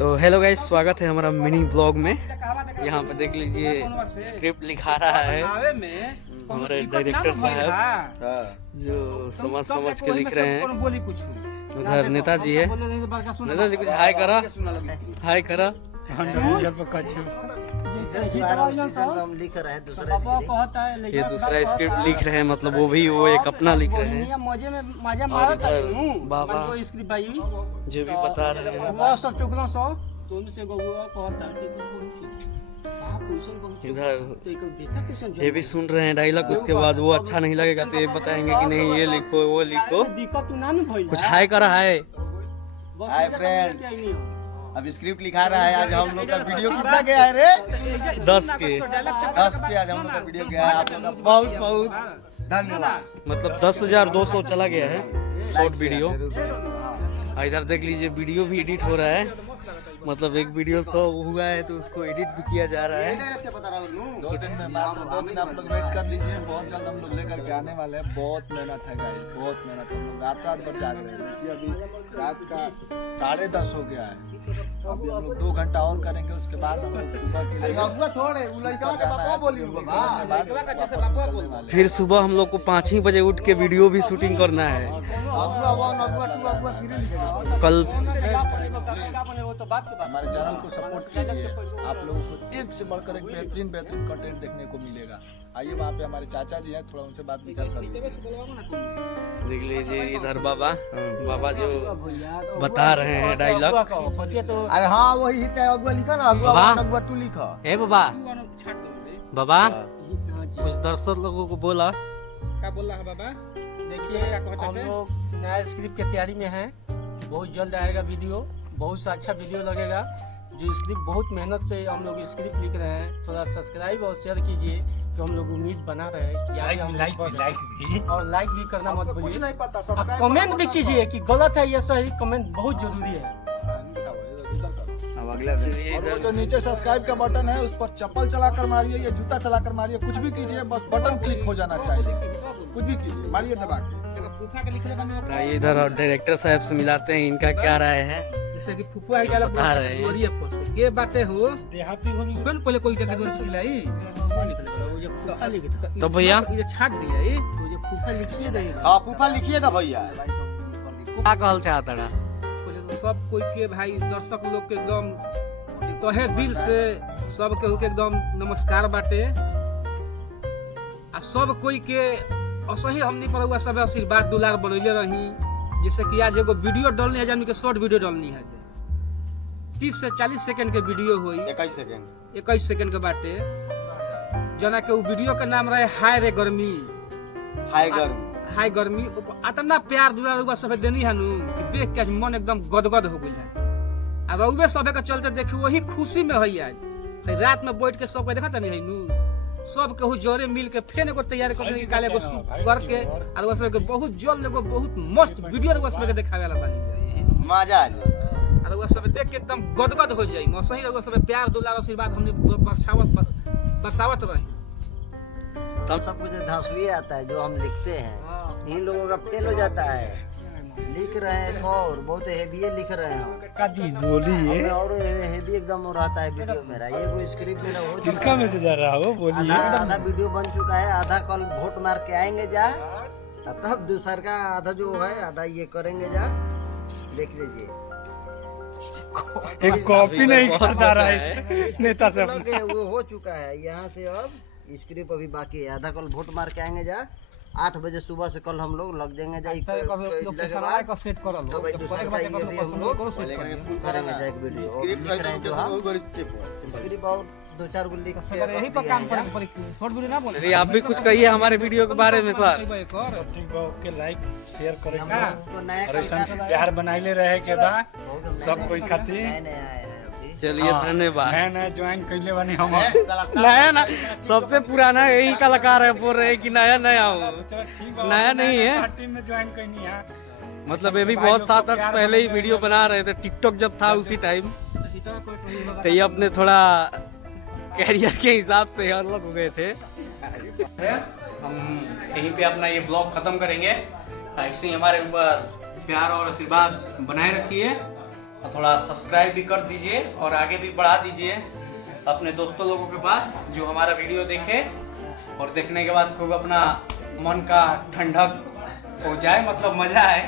तो hello guys, स्वागत है हमारा मिनी ब्लॉग में। यहाँ पे देख लीजिए स्क्रिप्ट लिखा रहा है हमारे डायरेक्टर साहब, जो समझ समझ के लिख रहे हैं। उधर नेताजी है, नेताजी कुछ हाय करा, हाय करा। लिख रहे हैं ये दूसरा स्क्रिप्ट लिख रहे हैं, मतलब वो एक अपना लिख रहे हैं। और इधर बाबा जो भी बता रहे हैं, इधर ये भी सुन रहे हैं डायलॉग। उसके बाद वो अच्छा नहीं लगेगा तो ये बताएंगे कि नहीं ये लिखो वो लिखो। कुछ हाय करा है। हाय फ्रेंड्स, अब स्क्रिप्ट लिखा रहा है। आज हम लोग का वीडियो कितना गया है रे? 10 के आज हम लोग का वीडियो गया है। आप लोग का बहुत बहुत धन्यवाद। मतलब 10,200 चला गया है शॉर्ट वीडियो। इधर देख लीजिए वीडियो भी एडिट हो रहा है, मतलब एक वीडियो 100 हुआ है तो उसको एडिट भी किया जा रहा है। 2 दिन में मात्र 2 दिन आप लोग वेट कर लीजिए। बहुत जल्द हम लोग लेकर के आने वाले हैं। बहुत मेहनत है गाइस, बहुत मेहनत। हम लोग रात भर जाग रहे हैं क्योंकि अभी रात का 10:30 हो गया है। अभी हम लोग 2 घंटा और करेंगे, उसके बाद हम लोग सुबह के लिए फिर सुबह हम लोग को 5 ही बजे उठ के वीडियो भी शूटिंग करना है। कल हमारे चैनल को सपोर्ट कीजिए। आप लोगों को एक से बढ़कर एक बेहतरीन कंटेंट देखने को मिलेगा। आइए, वहाँ पे हमारे चाचा जी हैं, थोड़ा उनसे बात विचार कर लीजिए। देख लीजिए इधर बाबा जो बता रहे हैं डायलॉग। अरे हाँ, वही लिखा ना, अगुआ टू लिखा। ए बाबा कुछ दर्शक लोगों को बोला, क्या बोल रहा है बाबा? देखिए हम लोग नया स्क्रिप्ट की तैयारी में हैं। बहुत जल्द आएगा वीडियो, बहुत सा अच्छा वीडियो लगेगा। जो स्क्रिप्ट बहुत मेहनत से हम लोग स्क्रिप्ट लिख रहे हैं। थोड़ा सब्सक्राइब और शेयर कीजिए तो हम लोग उम्मीद बना रहे हैं कि लाइक भी करना मत भूलिए। कमेंट भी कीजिए कि गलत है या सही, कमेंट बहुत जरूरी है। और जो नीचे सब्सक्राइब का बटन है उस पर चप्पल चलाकर मारिए या जूता चलाकर मारिए, कुछ भी कीजिए, बस बटन क्लिक हो जाना चाहिए। कुछ भी कीजिए, मारिए दबा के। इधर और डायरेक्टर साहब से मिलाते हैं, इनका क्या राय है। जैसे कि फुफुआ के बता रहे हैं ये बातें हो देहाती होनी पहले कोई जगह दूर चिल्लाई तो भैया ये छाट दिया ये तो ये फुफा लिखिए देगा। हां, फुफा लिखिएगा भैया। क्या कहल चाहता है पहले तो सब कोई के भाई दर्शक लोग के एकदम तहे दिल से सब के एकदम नमस्कार बाटे। आ सब कोई के असही हमनी पर हुआ सब आशीर्वाद दुलार बनैले रही। जैसे कि आज एगो वीडियो डालनी है, जान के शॉर्ट वीडियो डालनी है, 30 से 40 सेकंड के वीडियो हुई, 21 सेकंड के बाटे। जना के वो वीडियो का नाम रहे हाय रे गर्मी, हाय गर्मी। इतना प्यार दुलार हुआ सब देनी है नु कि देख के मन एकदम गदगद हो गई है। आ रउवे सबे के चलते देखी वही खुशी में है। आज रात में बैठ के सब के देखा तनी है नु, सब केहू जोरे मिल के फेन एगो तैयार करके निकाले एगो करके और उसमें के बहुत जल्द एगो बहुत मस्त वीडियो एगो उसमें के दिखावे वाला बानी मजा आ जाए। और वो सब देख के एकदम गदगद हो जाई। मसही एगो सब प्यार दुलार आशीर्वाद हमने बरसावत रही। तब सब कुछ धांसुई आता है जो हम लिखते हैं, इन लोगों का फेल हो जाता है। लिख रहे हैं और बहुत हेवी लिख रहे हैं, बोलिए और हेवी एकदम रहता है वीडियो मेरा। ये कोई स्क्रिप्ट मेरा हो किसका मैसेज आ रहा हो, बोलिए। आधा वीडियो बन चुका है, आधा कल वोट मार के आएंगे जा, तब दूसरा का आधा जो है आधा ये करेंगे जा, देख लीजिए। एक कॉपी नहीं करता रहा है नेता से वो हो चुका है। यहाँ से अब स्क्रिप्ट अभी बाकी है, आधा कल वोट मार के आएंगे जा। 8 बजे सुबह से कल हम लोग लग जाएंगे जा। तो भाई दूसरा का ये भी हम लोग करेंगे जा एक वीडियो लिख रहे हैं जो हम स्क्रिप्ट और 2-4 गो लिख के यही पर काम करेंगे। शॉर्ट वीडियो ना बोले। चलिए आप भी कुछ कहिए हमारे वीडियो के बारे में सर। ओके, लाइक शेयर करेंगे नया प्यार बनाइले रहे के बाद सब कोई खातिर। चलिए धन्यवाद। नया ज्वाइन कैले बनी हम नया ना, सबसे पुराना यही कलाकार है, बोल रहे हैं कि नया हो, नया नहीं है। टीम में ज्वाइन करनी है, मतलब ये भी बहुत 7-8 पहले ही वीडियो बना रहे थे, टिकटॉक जब था उसी टाइम। तो ये अपने थोड़ा कैरियर के हिसाब से अलग हो गए थे। हम यहीं पे अपना ये ब्लॉग खत्म करेंगे। ऐसे ही हमारे ऊपर प्यार और आशीर्वाद बनाए रखिए। और थोड़ा सब्सक्राइब भी कर दीजिए और आगे भी बढ़ा दीजिए अपने दोस्तों लोगों के पास जो हमारा वीडियो देखे और देखने के बाद खूब अपना मन का ठंडक हो जाए, मतलब मजा आए।